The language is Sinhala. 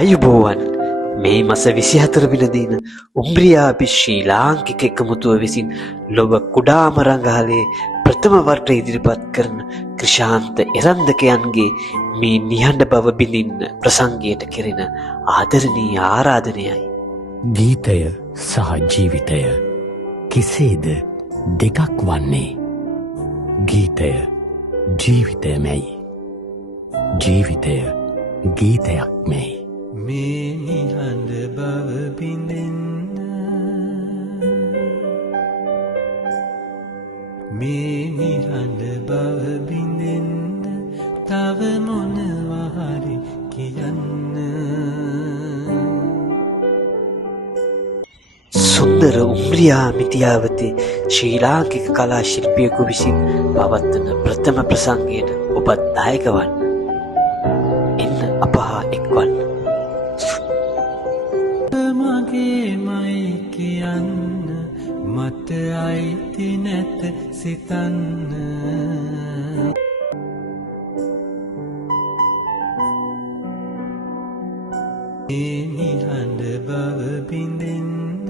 ආයුබෝවන් මේ මස 24 වෙනි දින උම්බ්‍රියාපි ශ්‍රී ලාංකික එකමුතුව විසින් ලොව කුඩාම රඟහලේ ප්‍රථම වරට ඉදිරිපත් කරන ක්‍රිෂාන්ත එරන්දකයන්ගේ මේ නිහඬ බව බිඳින්න ප්‍රසංගයට කෙරෙන ආදරණීය ආරාධනයයි. ගීතය සහ ජීවිතය කෙසේද දෙකක් වන්නේ? ගීතය ජීවිතයමයි, ජීවිතය ගීතයක්මයි. මේ නිහඬ බව බිඳෙන්න, මේ නිහඬ බව බිඳෙන්න තව මොනවා හරි කියන්න. සුන්දර උම්රියා මිටියාවතේ ශ්‍රී ලාංකික කලා ශිල්පියෙකු විසින් පවත්වන ප්‍රථම ප්‍රසංගයට ඔබත් දායක වන්න. එන්න අප හා එක්වන්න. මගේමයි කියන්න, මට අයිති නැත සිතන්න. මේ නිහඬ බව බිඳෙන්න,